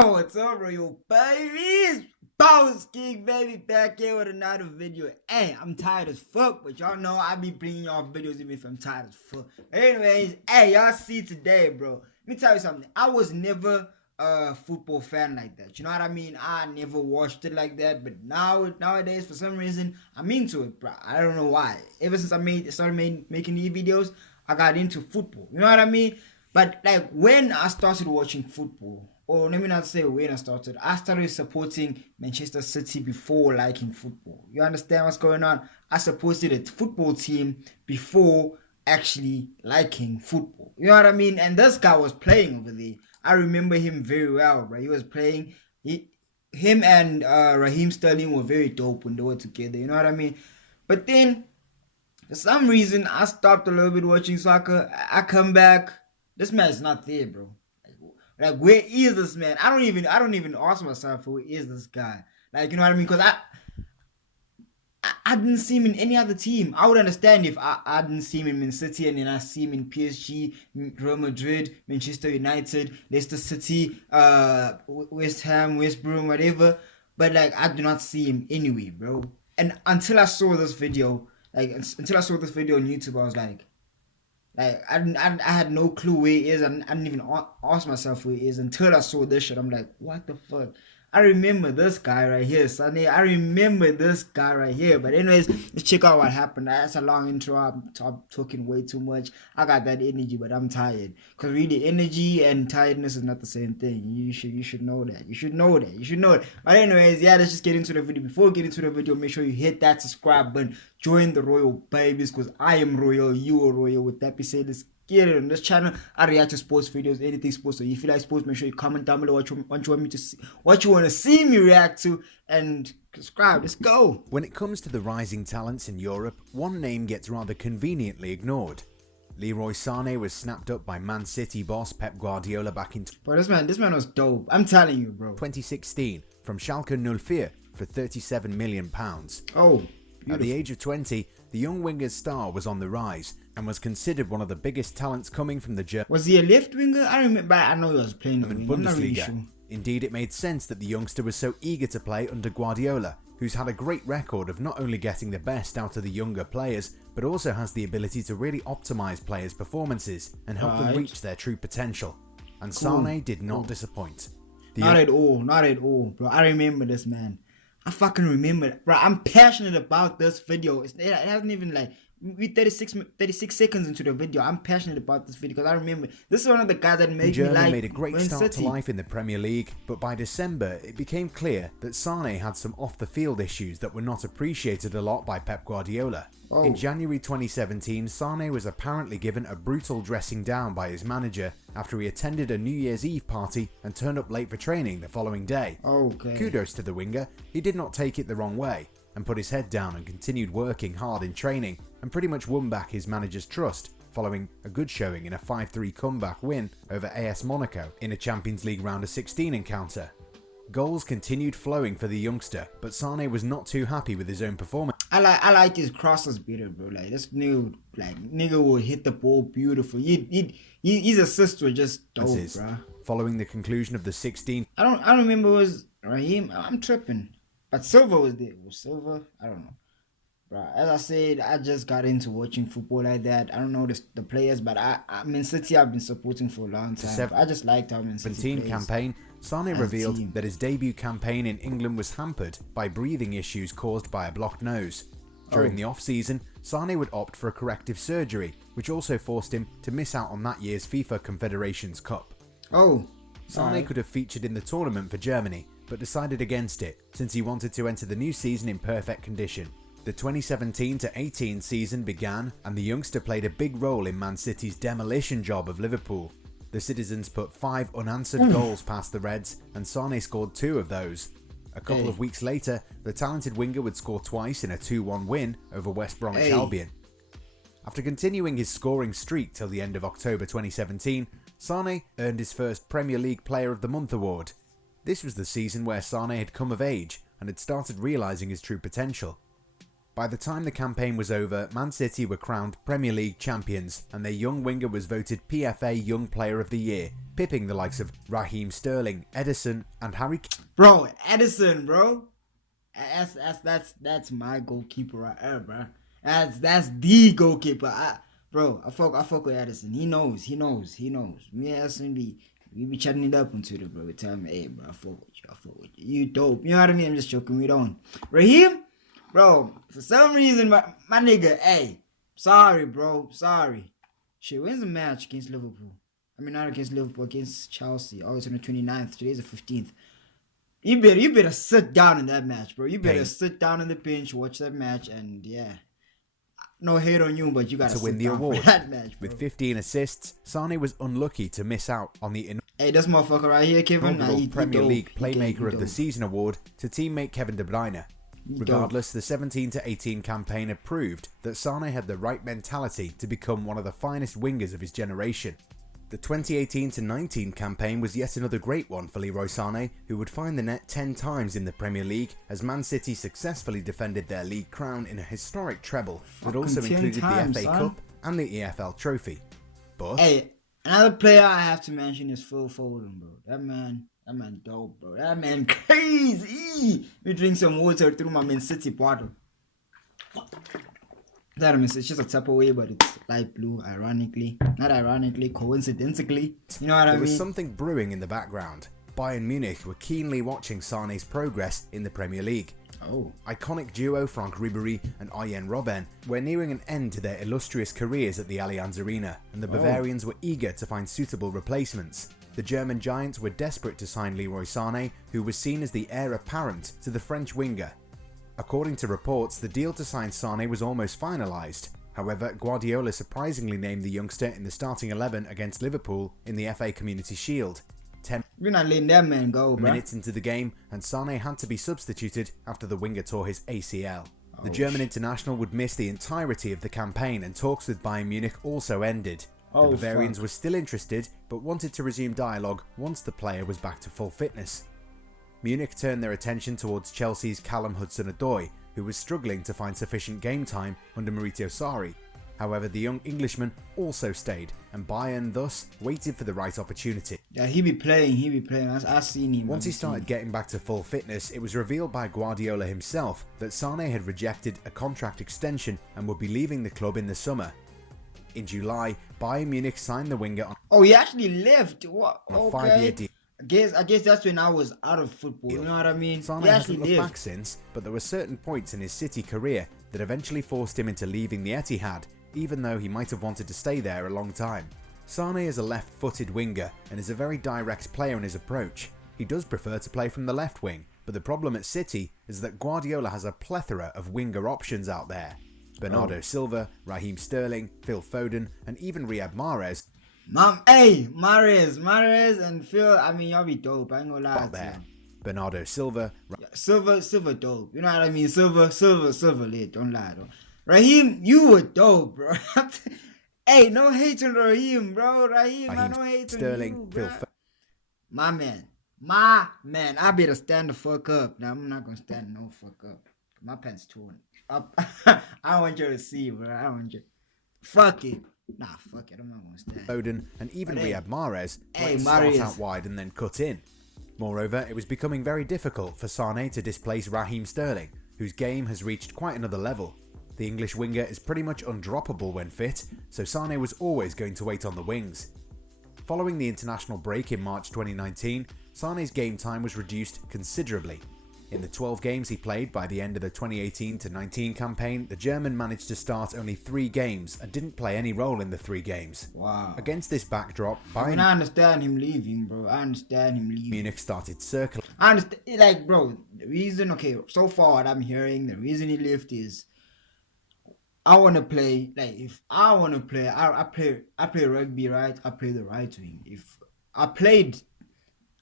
What's up, Royal babies? Boss King baby back here with another video. Hey, I'm tired as fuck, but y'all know I be bringing y'all videos even if I'm tired as fuck. Anyways, hey, y'all see today, bro. Let me tell you something. I was never a football fan like that. You know what I mean? I never watched it like that, but nowadays for some reason I'm into it, bro. I don't know why. Ever since I started making these videos, I got into football. You know what I mean? But like when I started watching football, or let me not say when I started supporting Manchester City before liking football. You understand what's going on? I supported a football team before actually liking football. You know what I mean? And this guy was playing over there. I remember him very well, bro. He was playing. Him and Raheem Sterling were very dope when they were together. You know what I mean? But then, for some reason, I stopped a little bit watching soccer. I come back. This man's not there, bro. Like, where is this man? I don't even ask myself, who is this guy? Like, you know what I mean? Because I didn't see him in any other team. I would understand if I didn't see him in Man City and then I see him in PSG, Real Madrid, Manchester United, Leicester City, West Ham, West Brom, whatever. But like, I do not see him anyway, bro. And until I saw this video, on YouTube, I was like I had no clue where he is. I didn't even ask myself where he is until I saw this shit. I'm like, what the fuck? I remember this guy right here, Sane. I remember this guy right here. But anyways, let's check out what happened. That's a long intro. I'm talking way too much. I got that energy, but I'm tired. Because really, energy and tiredness is not the same thing. You should know that. You should know that. But anyways, yeah, let's just get into the video. Before we get into the video, make sure you hit that subscribe button. Join the Royal babies, because I am royal, you are royal. With that being said, let's get it. On this channel, I react to sports videos, anything sports. So if you like sports, make sure you comment down below what you want me to see, what you want to see me react to, and subscribe. Let's go. When it comes to the rising talents in Europe, one name gets rather conveniently ignored. Leroy Sane was snapped up by Man City boss Pep Guardiola back in Bro, this man was dope. I'm telling you, bro. 2016 from Schalke 04 for £37 million. Oh. At the age of 20, the young winger's star was on the rise and was considered one of the biggest talents coming from the German. Was he a left winger? I remember. I know he was playing the Bundesliga. I'm not really sure. Indeed, it made sense that the youngster was so eager to play under Guardiola, who's had a great record of not only getting the best out of the younger players, but also has the ability to really optimize players' performances and help them reach their true potential. And Sane did not disappoint. Not at all, bro. I remember this, man. I fucking remember it. Bro, I'm passionate about this video. It hasn't even like, we 36 seconds into the video. I'm passionate about this video because I remember this is one of the guys that made me like made a great start to life in the Premier League, but by December it became clear that Sane had some off-the-field issues that were not appreciated a lot by Pep Guardiola. Oh. In January 2017, Sane was apparently given a brutal dressing down by his manager after he attended a New Year's Eve party and turned up late for training the following day. Okay. Kudos to the winger, he did not take it the wrong way and put his head down and continued working hard in training, and pretty much won back his manager's trust following a good showing in a 5-3 comeback win over AS Monaco in a Champions League round of 16 encounter. Goals continued flowing for the youngster, but Sane was not too happy with his own performance. I like his crosses better, bro. Like this nigga will hit the ball beautiful. His assists were just dope, bro. Following the conclusion of the 16th, I don't remember, it was Raheem. I'm tripping. But Silva was there. Was Silva? I don't know. Bro, as I said, I just got into watching football like that. I don't know the players, but Man City I've been supporting for a long time. I just liked how Man City plays. Campaign, Sane revealed that his debut campaign in England was hampered by breathing issues caused by a blocked nose. During the off-season, Sane would opt for a corrective surgery, which also forced him to miss out on that year's FIFA Confederations Cup. Sane could have featured in the tournament for Germany, but decided against it since he wanted to enter the new season in perfect condition. The 2017-18 season began and the youngster played a big role in Man City's demolition job of Liverpool. The citizens put 5 unanswered goals past the Reds and Sane scored 2 of those. A couple of weeks later, the talented winger would score twice in a 2-1 win over West Bromwich Albion. After continuing his scoring streak till the end of October 2017, Sane earned his first Premier League Player of the Month award. This was the season where Sane had come of age and had started realising his true potential. By the time the campaign was over, Man City were crowned Premier League champions, and their young winger was voted PFA Young Player of the Year, pipping the likes of Raheem Sterling, Edison, and Harry Kane. Bro, Edison, bro. That's my goalkeeper right there, bro. That's the goalkeeper. I fuck with Edison. He knows. Me and Edison we be chatting it up on Twitter, bro. We tell me, hey, bro, I fuck with you. You dope. You know what I mean? I'm just joking. We don't. Raheem, bro, for some reason, my nigga, hey, sorry, bro, sorry. Shit, when's the match against Liverpool? I mean, not against Liverpool, against Chelsea. Oh, it's on the 29th. Today's the 15th. You better sit down in that match, bro. You better sit down on the bench, watch that match, and yeah. No hate on you, but you gotta to win the award. That match, bro. With 15 assists, Sane was unlucky to miss out on the hey, this motherfucker right here, Kevin. Premier League Playmaker of the Season award to teammate Kevin De Bruyne. Regardless, the 17-18 campaign had proved that Sane had the right mentality to become one of the finest wingers of his generation. The 2018-19 campaign was yet another great one for Leroy Sane, who would find the net 10 times in the Premier League as Man City successfully defended their league crown in a historic treble that also included the FA Cup and the EFL Trophy. But hey, another player I have to mention is Phil Foden, bro. That man dope, bro. That man crazy. We drink some water through my Man City bottle. It's just a Tupperware, but it's light blue, not ironically, coincidentally. You know what I mean? There was something brewing in the background. Bayern Munich were keenly watching Sane's progress in the Premier League. Oh. Iconic duo Franck Ribéry and Arjen Robben were nearing an end to their illustrious careers at the Allianz Arena, and the Bavarians were eager to find suitable replacements. The German giants were desperate to sign Leroy Sane, who was seen as the heir apparent to the French winger. According to reports, the deal to sign Sane was almost finalised. However, Guardiola surprisingly named the youngster in the starting 11 against Liverpool in the FA Community Shield. We're not letting that man go, bro. Minutes into the game, and Sane had to be substituted after the winger tore his ACL. The German international would miss the entirety of the campaign, and talks with Bayern Munich also ended. The Bavarians were still interested, but wanted to resume dialogue once the player was back to full fitness. Munich turned their attention towards Chelsea's Callum Hudson-Odoi, who was struggling to find sufficient game time under Maurizio Sarri. However, the young Englishman also stayed, and Bayern thus waited for the right opportunity. Yeah, he be playing. I've seen him. Once he started getting back to full fitness, it was revealed by Guardiola himself that Sane had rejected a contract extension and would be leaving the club in the summer. In July, Bayern Munich signed the winger on he actually left. What? a 5-year deal. I guess that's when I was out of football. You know what I mean? Sane hasn't looked back since, but there were certain points in his City career that eventually forced him into leaving the Etihad, even though he might have wanted to stay there a long time. Sane is a left-footed winger and is a very direct player in his approach. He does prefer to play from the left wing, but the problem at City is that Guardiola has a plethora of winger options out there. Bernardo Silva, Raheem Sterling, Phil Foden, and even Riyad Mahrez. Mahrez and Phil, I mean, y'all be dope. I ain't gonna lie. Out there. Bernardo Silva. Silva dope. You know what I mean? Silva lit. Don't lie, though. Raheem, you were dope, bro. Hey, no hate on Raheem, bro. Raheem, no hate Sterling, on you, Phil bro. My man. I better stand the fuck up. Now, I'm not gonna stand no fuck up. My pants torn up. I want you to see, bro. I want you. Fuck it. Nah, fuck it. I'm not gonna stand. Foden and even Riyad Mahrez to start out wide and then cut in. Moreover, it was becoming very difficult for Sane to displace Raheem Sterling, whose game has reached quite another level. The English winger is pretty much undroppable when fit, so Sane was always going to wait on the wings. Following the international break in March 2019, Sane's game time was reduced considerably. In the 12 games he played by the end of the 2018-19 campaign, the German managed to start only 3 games and didn't play any role in the 3 games. Wow. Against this backdrop, I understand him leaving, bro. Munich started circling. I understand, like, bro, the reason, so far what I'm hearing, the reason he left is, I want to play, like, if I want to play, I play rugby, right? I play the right wing.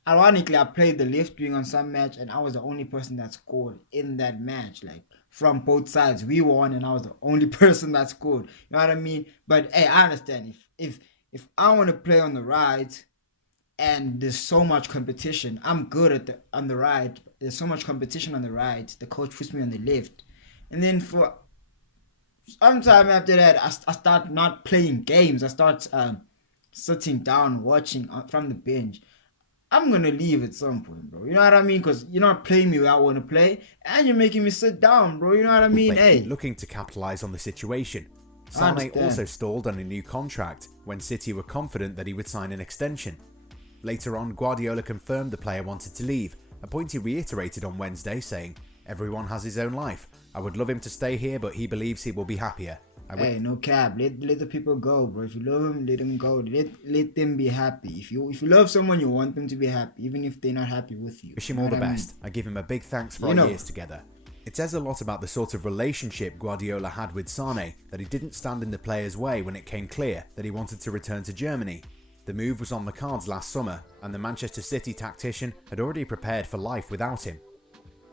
Ironically, I played the left wing on some match, and I was the only person that scored in that match. Like, from both sides, we won, and I was the only person that scored. You know what I mean? But hey, I understand if I want to play on the right, and there's so much competition, I'm good on the right. There's so much competition on the right. The coach puts me on the left, and then for sometime after that, I start not playing games. I start sitting down watching from the bench. I'm gonna leave at some point, bro. You know what I mean? Because you're not playing me where I want to play, and you're making me sit down, bro. You know what I mean? Hey, looking to capitalise on the situation. Sane also stalled on a new contract when City were confident that he would sign an extension. Later on, Guardiola confirmed the player wanted to leave, a point he reiterated on Wednesday, saying, "Everyone has his own life. I would love him to stay here, but he believes he will be happier." Hey, no cap. Let the people go, bro. If you love them, let them go. Let them be happy. If you love someone, you want them to be happy, even if they're not happy with you. Wish him all the best. I give him a big thanks for our years together. It says a lot about the sort of relationship Guardiola had with Sane that he didn't stand in the player's way when it came clear that he wanted to return to Germany. The move was on the cards last summer, and the Manchester City tactician had already prepared for life without him.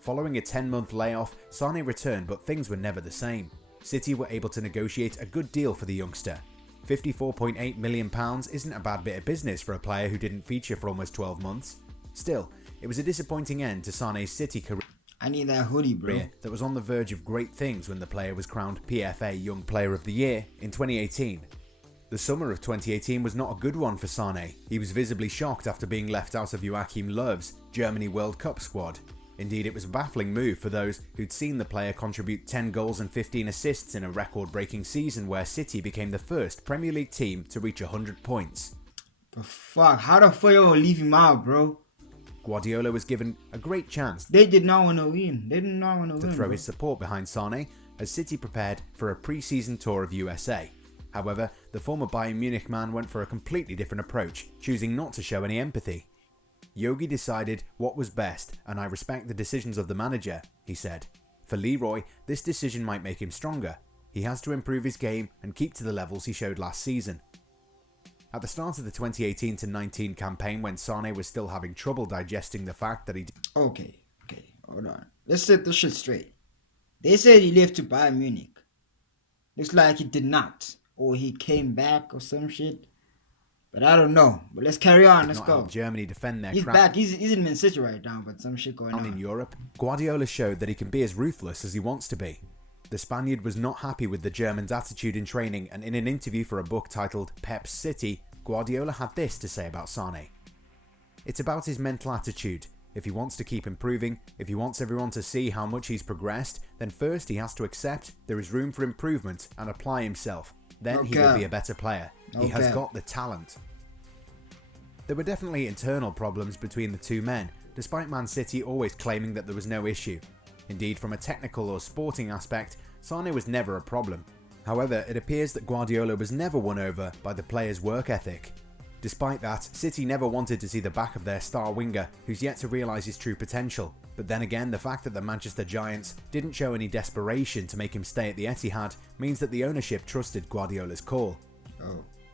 Following a 10-month layoff, Sane returned, but things were never the same. City were able to negotiate a good deal for the youngster. £54.8 million isn't a bad bit of business for a player who didn't feature for almost 12 months. Still, it was a disappointing end to Sane's City career. I need that hoodie, bro. That was on the verge of great things when the player was crowned PFA Young Player of the Year in 2018. The summer of 2018 was not a good one for Sane. He was visibly shocked after being left out of Joachim Löw's Germany World Cup squad. Indeed, it was a baffling move for those who'd seen the player contribute 10 goals and 15 assists in a record-breaking season where City became the first Premier League team to reach 100 points. The fuck? How the fuck you gonna leave him out, bro? Guardiola was given a great chance. They did not want to win. They did not want to win, to throw his support behind Sane as City prepared for a pre-season tour of USA. However, the former Bayern Munich man went for a completely different approach, choosing not to show any empathy. "Yogi decided what was best, and I respect the decisions of the manager," he said. "For Leroy, this decision might make him stronger. He has to improve his game and keep to the levels he showed last season." At the start of the 2018-19 campaign, when Sane was still having trouble digesting the fact that he... Okay, hold on. Let's set this shit straight. They said he left to Bayern Munich. Looks like he did not. Or he came back or some shit. But I don't know. But let's carry on. Let's go. Germany defend their He's back. He's in Man City right now, but some shit going on. In Europe, Guardiola showed that he can be as ruthless as he wants to be. The Spaniard was not happy with the German's attitude in training, and in an interview for a book titled Pep's City, Guardiola had this to say about Sane. "It's about his mental attitude. If he wants to keep improving, if he wants everyone to see how much he's progressed, then first he has to accept there is room for improvement and apply himself. Then he will be a better player. He has got the talent." There were definitely internal problems between the two men, despite Man City always claiming that there was no issue. Indeed, from a technical or sporting aspect, Sane was never a problem. However, it appears that Guardiola was never won over by the player's work ethic. Despite that, City never wanted to see the back of their star winger, who's yet to realise his true potential. But then again, the fact that the Manchester Giants didn't show any desperation to make him stay at the Etihad means that the ownership trusted Guardiola's call.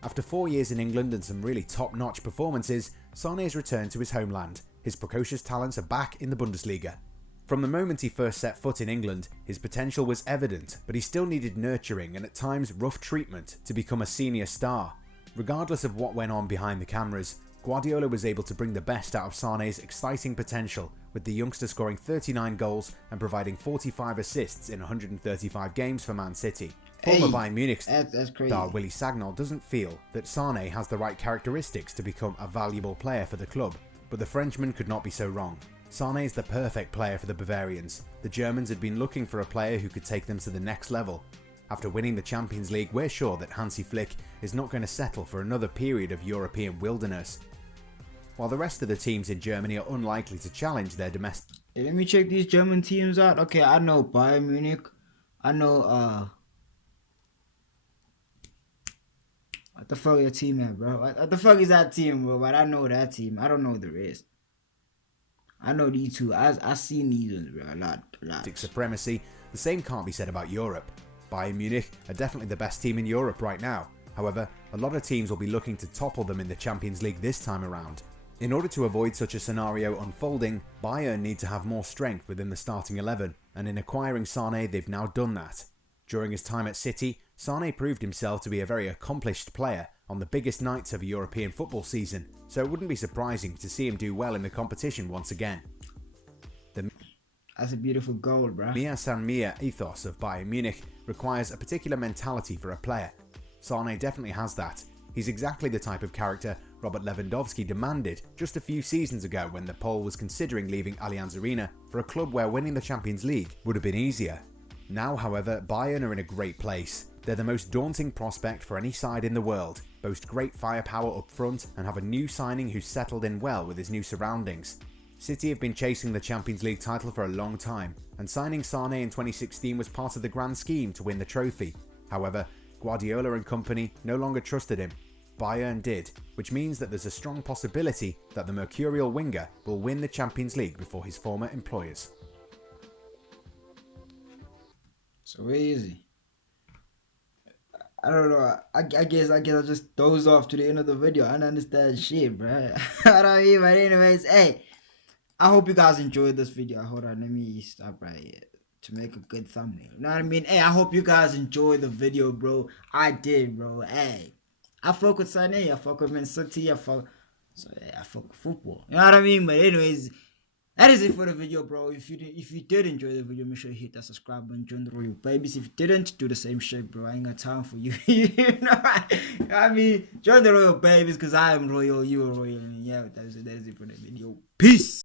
After 4 years in England and some really top-notch performances, Sane has returned to his homeland. His precocious talents are back in the Bundesliga. From the moment he first set foot in England, his potential was evident, but he still needed nurturing and at times rough treatment to become a senior star. Regardless of what went on behind the cameras, Guardiola was able to bring the best out of Sane's exciting potential, with the youngster scoring 39 goals and providing 45 assists in 135 games for Man City. Former Bayern Munich star Willy Sagnol doesn't feel that Sane has the right characteristics to become a valuable player for the club, but the Frenchman could not be so wrong. Sane is the perfect player for the Bavarians. The Germans had been looking for a player who could take them to the next level. After winning the Champions League, we're sure that Hansi Flick is not going to settle for another period of European wilderness. While the rest of the teams in Germany are unlikely to challenge their domestic... Hey, let me check these German teams out. Okay, I know Bayern Munich. I know, what the fuck is your team at, bro? What the fuck is that team, bro? But I know that team. I don't know the rest. I know these two. I seen these ones, bro. A lot. Supremacy. The same can't be said about Europe. Bayern Munich are definitely the best team in Europe right now. However, a lot of teams will be looking to topple them in the Champions League this time around. In order to avoid such a scenario unfolding, Bayern need to have more strength within the starting 11, and in acquiring Sane they've now done that. During his time at City, Sane proved himself to be a very accomplished player on the biggest nights of a European football season, so it wouldn't be surprising to see him do well in the competition once again. That's a beautiful goal, bro. Mia San Mia ethos of Bayern Munich requires a particular mentality for a player. Sane definitely has that. He's exactly the type of character Robert Lewandowski demanded just a few seasons ago when the Pole was considering leaving Allianz Arena for a club where winning the Champions League would have been easier. Now, however, Bayern are in a great place. They're the most daunting prospect for any side in the world, boast great firepower up front, and have a new signing who's settled in well with his new surroundings. City have been chasing the Champions League title for a long time, and signing Sane in 2016 was part of the grand scheme to win the trophy. However, Guardiola and company no longer trusted him. Bayern did, which means that there's a strong possibility that the mercurial winger will win the Champions League before his former employers. So easy. I don't know. I guess I just doze off to the end of the video. I don't understand shit, bro. I don't mean, but anyways, hey, I hope you guys enjoyed this video. Hold on, let me stop right here to make a good thumbnail. You know what I mean? Hey, I hope you guys enjoyed the video, bro. I did, bro. Hey, I fuck with Sane. I fuck with Man City. I fuck with football. You know what I mean? But anyways, that is it for the video, bro. If you did enjoy the video, make sure you hit that subscribe button, join the Royal Babies. If you didn't, do the same shit, bro. I ain't got time for you. You know what I mean? Join the Royal Babies, because I am royal, you are royal. And yeah, that is it for the video. Peace.